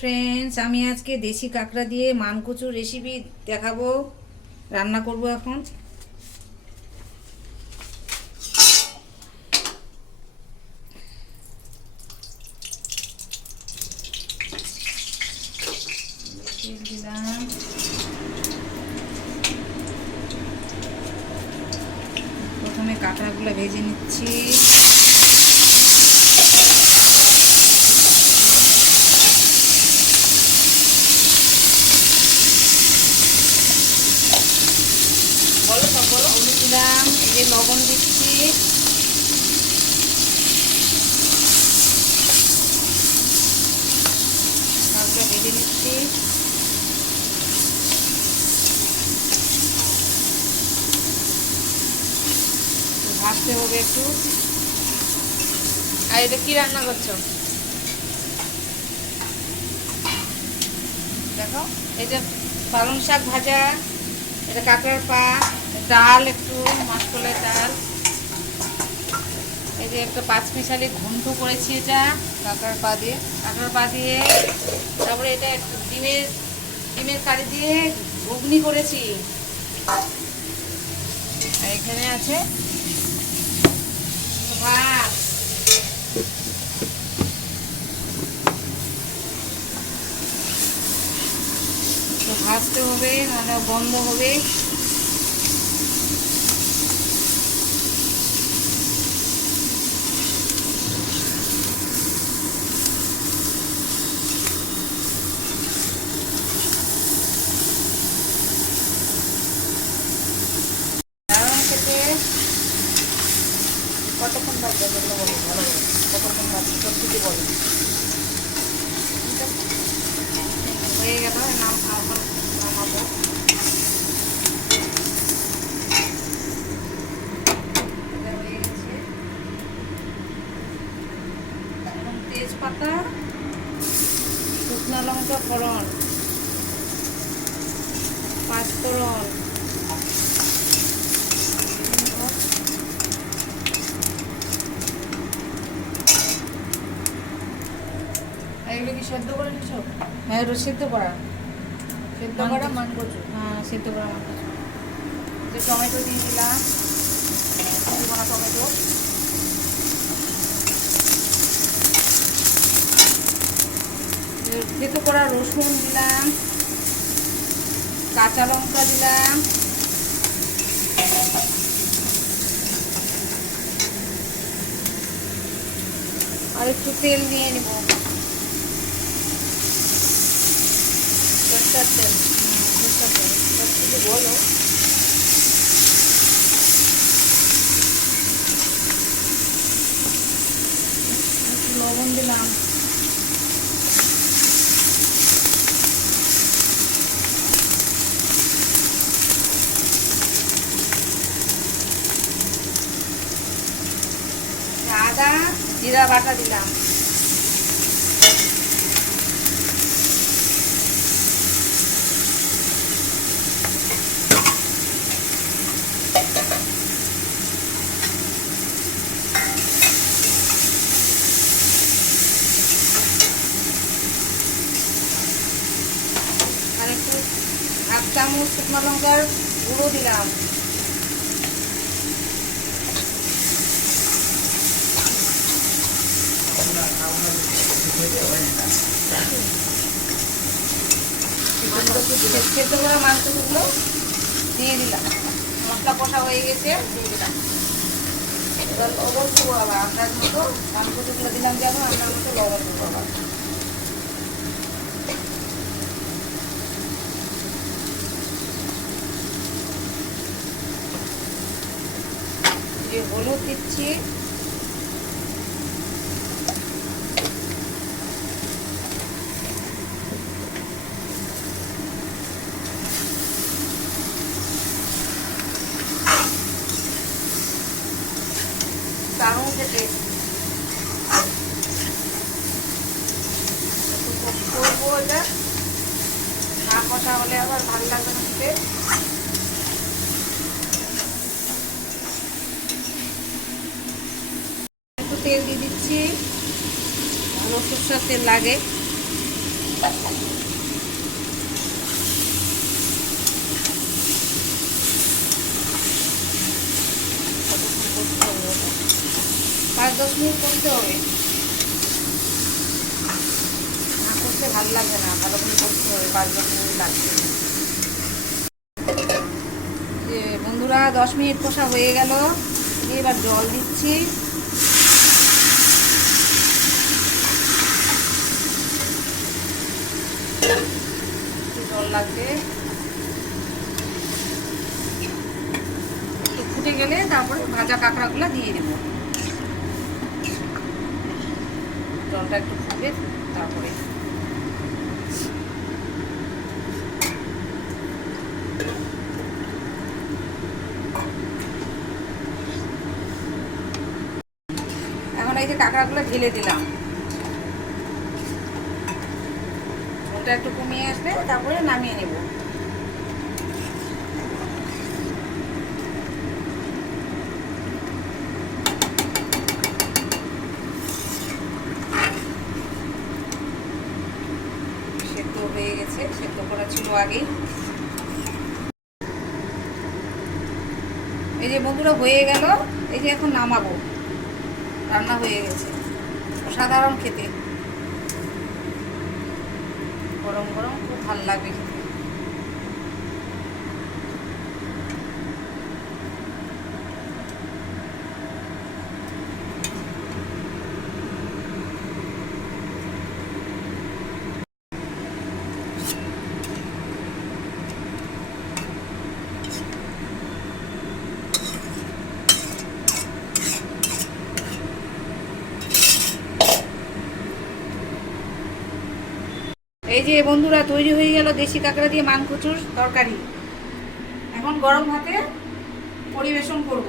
Friends আমি আজকে দেশি কাঁকড়া দিয়ে মানকচুর রেসিপি দেখাবো। রান্না করব এখন। প্রথমে কাঁকড়াগুলো ভেজে নিচ্ছি বলো সব বলো হলুদ দিলাম যে দিচ্ছি। হালকা ভেজে নিচ্ছি। ভাজতে হবে একটু। আর এটা কি রান্না করছ? দেখো এটা পালং শাক ভাজা, এটা কাঁকড়ার পা ডাল, একটু মাসকলের ডাল। এই যে একটা পাঁচ মিশালি ঘন্ট করেছি এটা কাকার পা দিয়ে। কাঁকড়ার পা দিয়ে তারপরে এটা একটু ডিমের ডিমের কারি দিয়ে ঘুগনি করেছি। আর এখানে আছে ভাত। ভাজতে হবে, নাহলে বন্ধ হবে। হয়ে গেল নাম এখন নামাবো তেজপাতা শুকনো লঙ্কা ফোড়ন পাঁচফোড়ন এগুলো কি সেদ্ধ করে নিচ্ছ হ্যাঁ এটা সিদ্ধ করা। সেদ্ধ করা মান করছ হ্যাঁ সিদ্ধ করা যে টমেটো দিয়ে দিলাম টমেটো। সিদ্ধ করা রসুন দিলাম কাঁচা লঙ্কা দিলাম। আর একটু তেল দিয়ে নিব। সরষের তেল সরষের তেল সত্যি বলো একটু লবণ দিলাম আদা জিরা বাটা দিলাম আর একটু হাফ চামচ শুকনো লঙ্কার গুঁড়ো দিলাম। সেদ্ধ করা মাংসগুলো দিয়ে দিলাম। মশলা কষা হয়ে গেছে। দিয়ে দিলাম এবার লবণ দেবো আবার। আপনার মতো মাংসগুলো দিলাম যেমন আপনার মতো লবণ দেবো আবার। হলুদ দিচ্ছি। দারুণ খেতে করব না কষা হলে আবার ভালো লাগবে না তেল দিয়ে দিচ্ছি। ভালো সরষের তেল লাগে? পাঁচ, দশ মিনিট করতে হবে। না করতে ভালো লাগবে না, ভালো করে করতে হবে, পাঁচ, দশ মিনিট লাগবে। বন্ধুরা, দশ মিনিট কষা হয়ে গেল। এবার জল দিচ্ছি। জল লাগবে ফুটে গেলে তারপরে ভাজা কাঁকড়াগুলো দিয়ে দেবো। জলটা একটু ফুটবে তারপরে। এখন এই যে কাঁকড়াগুলো ঢেলে দিলাম। ওটা একটু কমিয়ে আসবে, তারপরে নামিয়ে নেব। সেদ্ধ হয়ে গেছে, সেদ্ধ করা ছিল আগেই। এই যে বন্ধুরা, হয়ে গেল। এই যে এখন নামাবো। রান্না হয়ে গেছে। অসাধারণ খেতে। গরম গরম খুব ভালো লাগবে খেতে এই যে বন্ধুরা তৈরি হয়ে গেল দেশি কাঁকড়া দিয়ে মানকচুর তরকারি। এখন গরম ভাতে পরিবেশন করব।